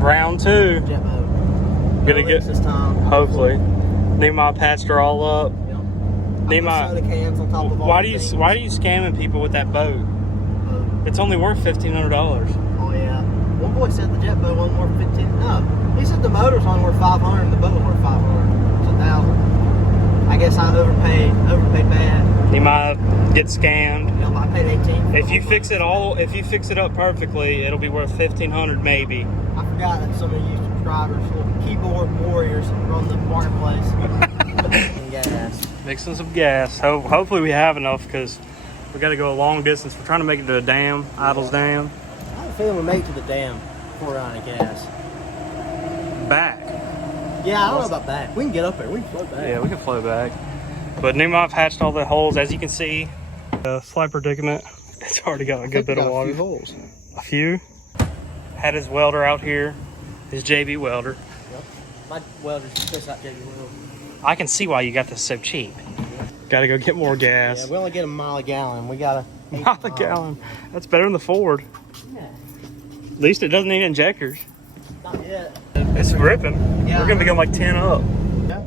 Round 2. Jet boat. Gonna get this time. hopefully. Nehemiah patched her all up. Yep. Nehemiah, Soda cans on top of all why the do you things. scamming people with that boat? It's only worth $1,500. Oh yeah. One boy said the jet boat wasn't worth 15. No, he said the motor's only worth 500 and the boat was worth 500. It's 1,000. I guess I overpaid bad. Nehemiah gets scammed. Yep, I paid 18. If you fix it up perfectly, it'll be worth $1,500 maybe. I forgot that some of you subscribers, little keyboard warriors, run the marketplace. And gas. Mixing some gas. Hopefully we have enough because we got to go a long distance. We're trying to make it to a dam, Idles Dam. I have a feeling we make it to the dam before we're out of gas. Back. Yeah, I don't know about back. We can get up there. We can float back. Yeah, we can flow back. But Nehemiah patched all the holes, as you can see. Slight predicament. It's already got a good bit of water. A few holes. A few. Had his welder out here. His JB welder. Yep. My welder's just out JB Welder. I can see why you got this so cheap. Got to go get more gas. Yeah, we only get a mile a gallon. We got a Not the gallon. That's better than the Ford. Yeah. At least it doesn't need injectors. Not yet. It's ripping. Yeah. We're gonna be going like 10 up. Yeah.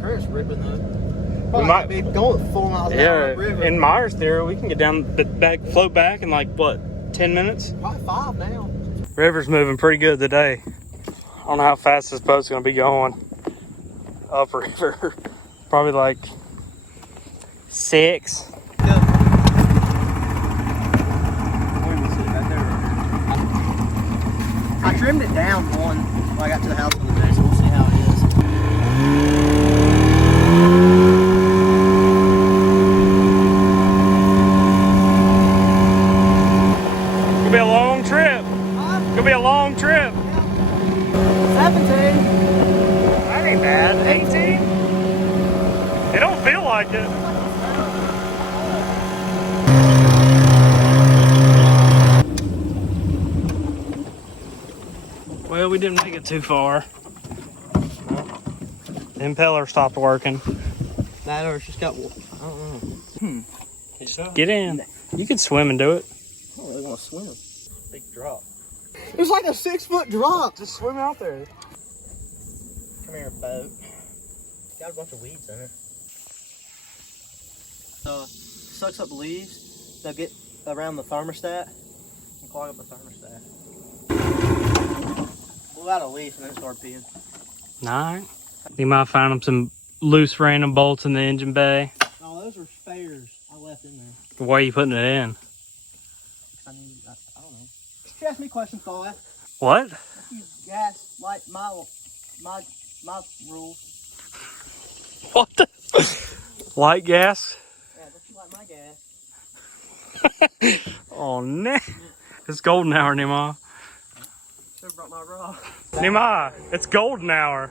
Current's ripping though. We might be going 4 miles an hour up river. In Myers there, we can get down, back, float back in like what, 10 minutes? Probably 5 now. River's moving pretty good today. I don't know how fast this boat's gonna be going upriver. Probably like 6. I trimmed it down one when I got to the house the other day, so we'll see how it is. Gonna be a long trip. Gonna be a long trip. 17. That ain't bad. 18? It don't feel like it. Well, we didn't make it too far. The impeller stopped working. That or it's just got, I don't know. Get in. You can swim and do it. I don't really want to swim. Big drop. It was like a 6-foot drop. Just swim out there. Come here, boat. Got a bunch of weeds in it. Sucks up leaves. They'll get around the thermostat and clog up the thermostat. Blew out a leaf and then start peeing. Alright. You might find them some loose random bolts in the engine bay. Oh, those are spares I left in there. Why are you putting it in? I don't know. You ask me questions, Paul. What? Let's use gas like my rules. What the? Light gas? Yeah, don't you like my gas? Oh, no. It's golden hour, Nehemiah. Should have brought my rod. Nehemiah, it's golden hour.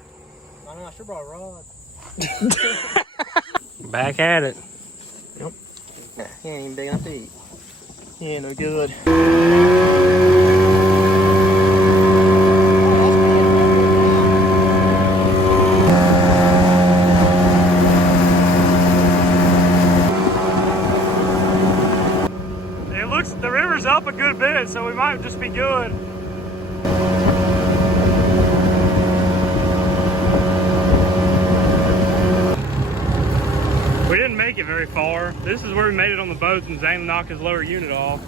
I know, I should have brought a rod. Back at it. Yep. Yeah, he ain't even big enough to eat. He ain't no good. It looks, the river's up a good bit, so we might just be good. We didn't make it very far. This is where we made it on the boats and Zane knocked his lower unit off.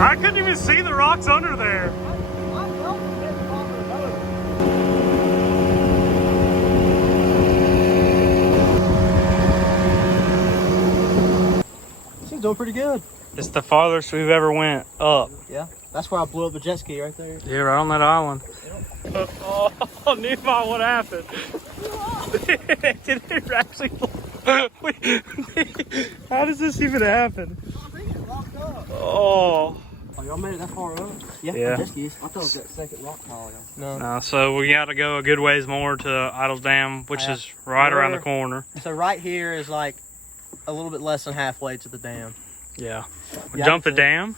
I couldn't even see the rocks under there. She's doing pretty good. It's the farthest we've ever went up. Yeah, that's where I blew up the jet ski right there. Yeah, right on that island. Oh, Nehemiah, what happened? Did it actually? How does this even happen? I think it locked up. Oh. Oh, y'all made it that far up? Yeah. Jet skis. I thought it was that second rock pile. No. So we got to go a good ways more to Idles Dam, which is right around the corner. So right here is like a little bit less than halfway to the dam. Yeah. Yeah, Jump the dam?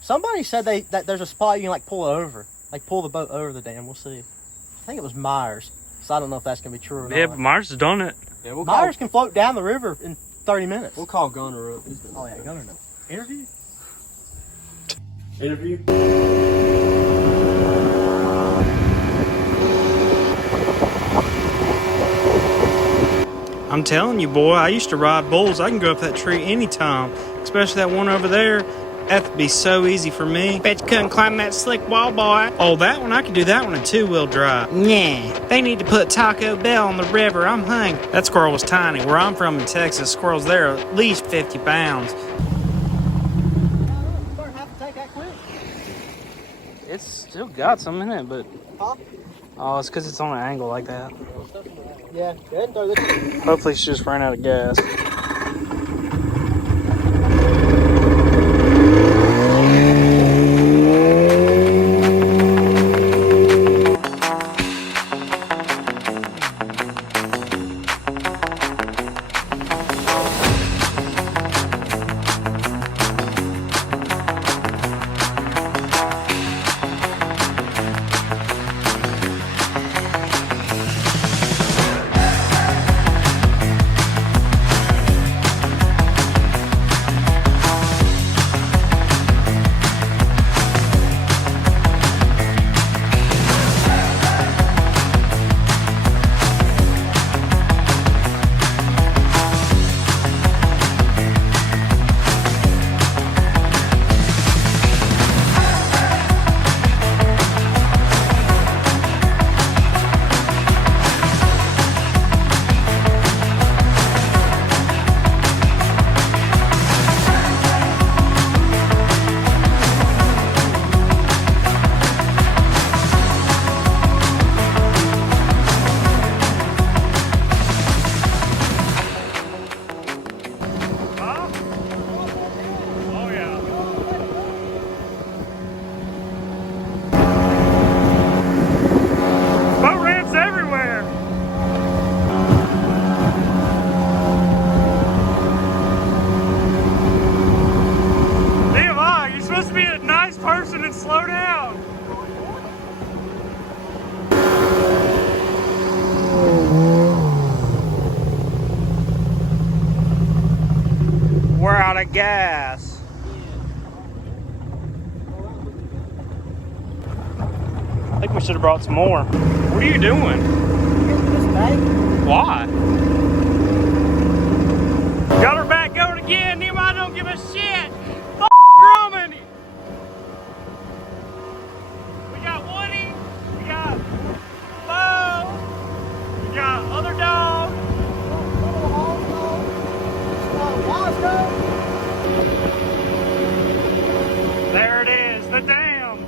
Somebody said that there's a spot you can like pull over. Like pull the boat over the dam. We'll see. I think it was Myers. So I don't know if that's gonna be true or Yeah, not. but Myers has done it. Yeah, we'll Myers can float down the river in 30 minutes. We'll call Gunner up. Oh yeah, Gunner knows. Interview? Interview. I'm telling you, boy, I used to ride bulls. I can go up that tree anytime, especially that one over there. That'd be so easy for me. Bet you couldn't climb that slick wall, boy. Oh, that one, I could do that one in two-wheel drive. Nah, they need to put Taco Bell on the river. I'm hungry. That squirrel was tiny. Where I'm from in Texas, squirrels there are at least 50 pounds. It's still got some in it, but... Huh? Oh, it's because it's on an angle like that. Yeah, go ahead and throw this. Hopefully she just ran out of gas. Slow down. We're out of gas. I think we should have brought some more. What are you doing? Why? Got her back going again. Nehemiah don't give a shit. F*** Grumman. We got Woody. We got Bo. We got other dog. There it is, the dam.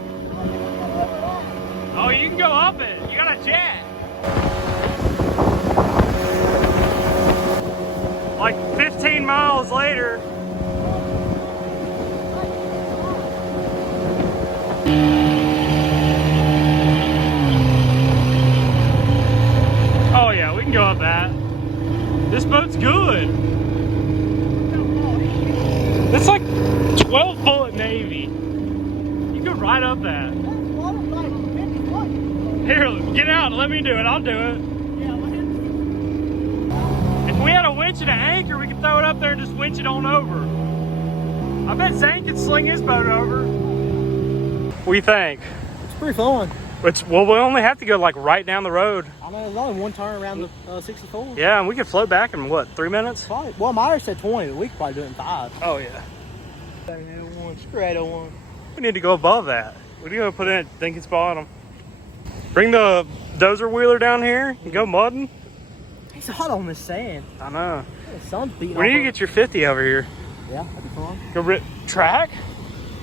Oh, you can go up it. You got a jet. Like 15 miles later. Oh yeah, we can go up that. This boat's good. It's like 12-foot Navy. You go right up that. Here, get out and let me do it. I'll do it. If we had a winch and an anchor, we could throw it up there and just winch it on over. I bet Zane could sling his boat over. What do you think? It's pretty fun. Well, we only have to go like right down the road. I know, there's only one turn around the 64. Yeah, and we could float back in what, 3 minutes? Probably. Well, Myers said 20, but we could probably do it in 5. Oh yeah. Screw 801. We need to go above that. What are you gonna put in at Dinkin's bottom? Bring the dozer wheeler down here and go mudding. It's hot on this sand. I know. The sun's beating We need to off get your 50 over here. Yeah, that'd be fun. Go rip track?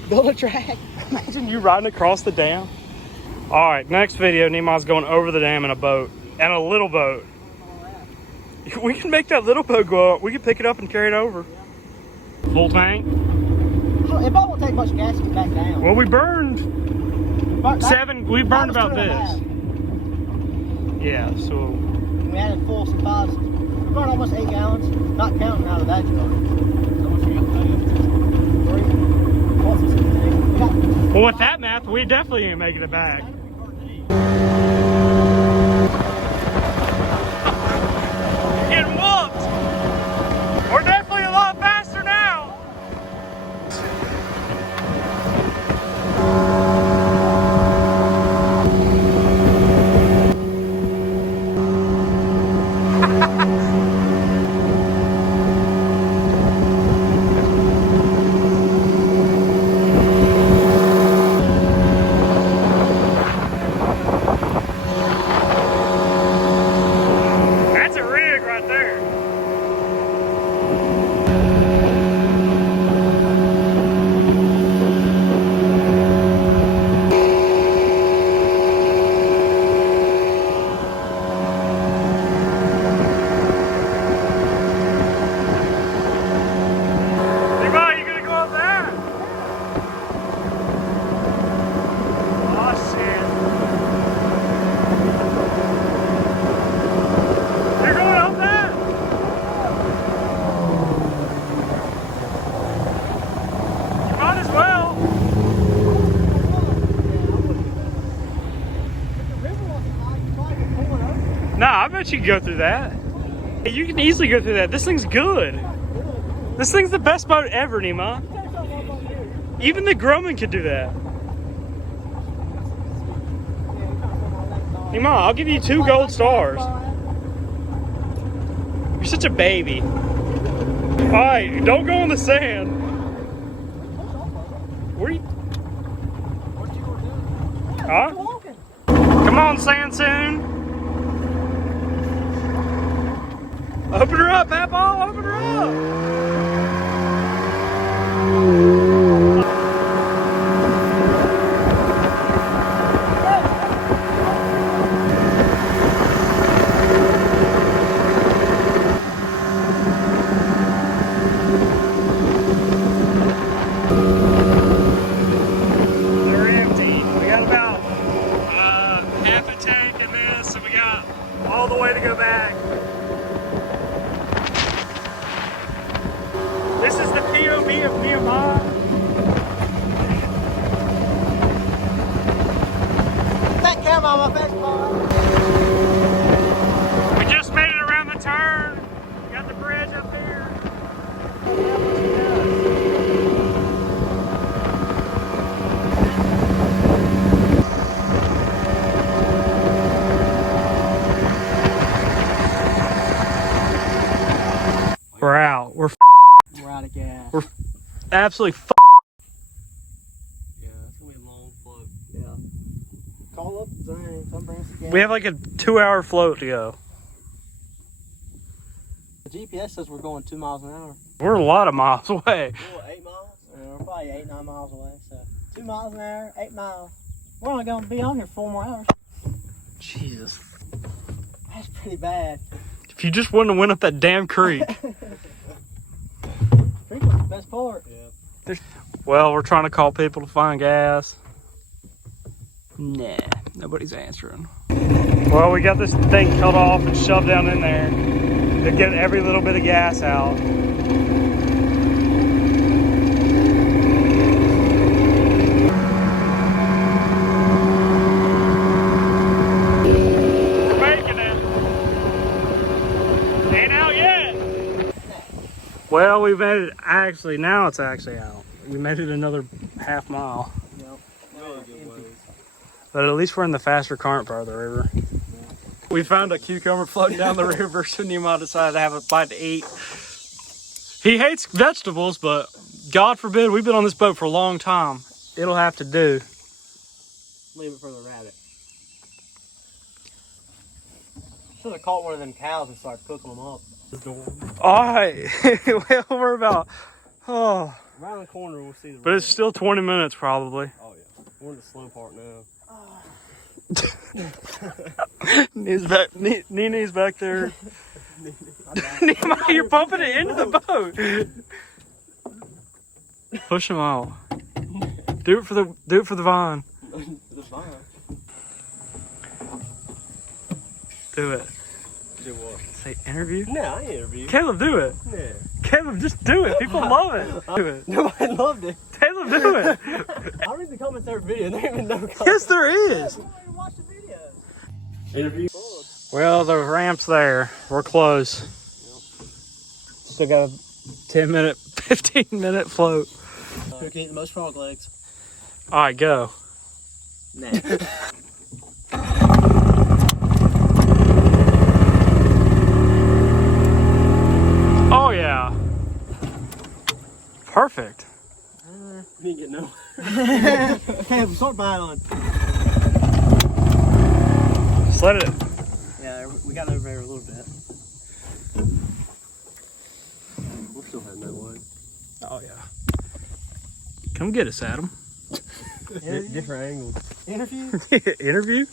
Build a track. Imagine you riding across the dam. All right, next video, Nehemiah's going over the dam in a boat, and a little boat. We can make that little boat go up. We can pick it up and carry it over. Full tank? It probably won't take much gas to get back down. Well, we burned we burned about this. 2.5. Yeah, so. We added full supplies. We burned almost 8 gallons, not counting out of that truck. Well, with that math, we definitely ain't making it back. Nah, I bet you can go through that. You can easily go through that. This thing's good. This thing's the best boat ever, Nima. Even the Grumman could do that. Nima, I'll give you 2 gold stars. You're such a baby. Alright, don't go in the sand. Where are you? Huh? Come on, Sansoon. Open her up, Papa. Open her up. They're empty. We got about half a tank in this, so we got all the way to go back. This is the POV of Nehemiah. That camera on my face, boy. We just made it around the turn. We got the bridge up here. We're out. We're We're out of gas. We're absolutely Yeah, it's gonna be a long float. Yeah. Call up the thing. Come bring us the gas. We have like a 2-hour float to go. The GPS says we're going 2 miles an hour. We're a lot of miles away. We're 8 miles? Yeah, we're probably 8, 9 miles away. So 2 miles an hour, 8 miles. We're only gonna be on here 4 more hours. Jesus. That's pretty bad. If you just wouldn't have went up that damn creek. Creek was the best part. Yeah. Well, we're trying to call people to find gas. Nah, nobody's answering. Well, we got this thing cut off and shoved down in there to get every little bit of gas out. We're making it. Ain't out yet. Well, we made it actually, now it's actually out. We made it another half mile. Yep. But at least we're in the faster current part of the river. Yeah. We found a cucumber floating down the river, so Nehemiah decided to have a bite to eat. He hates vegetables, but God forbid, we've been on this boat for a long time. It'll have to do. Leave it for the rabbit. Should have caught one of them cows and started cooking them up. Alright, well, we're about, Around the corner, we'll see the but it's still 20 minutes probably. Oh, yeah. We're in the slow part now. Nene's back there. Nehemiah, you're bumping it into the boat. Push him out. Do it for the vine. The vine? Do it. Do what? Say interview? No, I ain't interview. Caleb, do it. Yeah. Caleb, just do it. People love it. Do it. Nobody loved it. Caleb, do it. I read the comments every video. They don't even know comments. Yes, there is. I don't even watch the videos. Interview. Well, the ramp's there. We're close. Yep. Still got a 10-minute, 15-minute float. Who can eat the most frog legs? All right, go. Nah. Oh, yeah. Perfect. You didn't get no. Hey, start buying on. Just let it. Yeah, we got over there a little bit. We're still heading that way. Oh, yeah. Come get us, Adam. Different angles. Interview? Interview?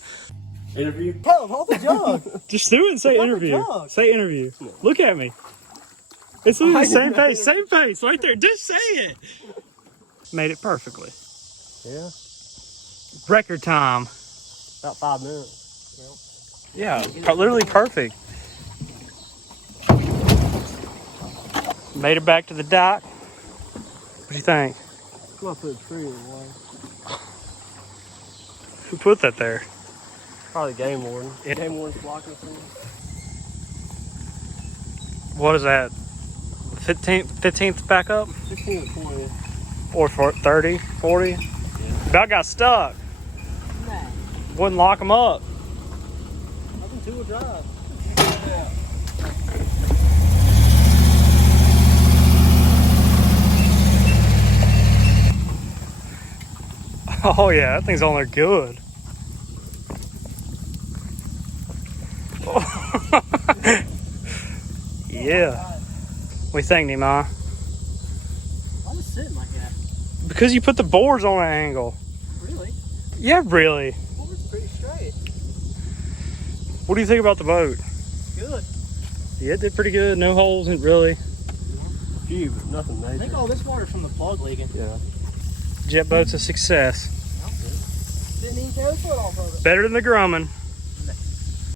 Interview? Hell, hold the jug. Just do it and say Hold the interview. jug. Say interview. Look at me. It's literally the same face. Same face. Right there. Just say it. Made it perfectly. Yeah. Record time. About 5 minutes. Yeah, literally perfect. Made it back to the dock. What do you think? I'm gonna put a tree in the water. Who put that there? Probably game warden. Yeah. Game warden's blocking us. What is that? 15th back up? 15 to 20. Or for 30, 40? Yeah. About got stuck. Nah. Wouldn't lock them up. Nothing two-wheel drive. Oh yeah, that thing's on there good. Yeah. What do you think, Nehemiah? Why is it sitting like that? Because you put the boards on an angle. Really? Yeah, really. The board's pretty straight. What do you think about the boat? Good. Yeah, it did pretty good. No holes, really. Few, but nothing major. I think all this water's from the plug leaking. Yeah. Jet boat's a success. Didn't even tear the foot off of it. Better than the Grumman.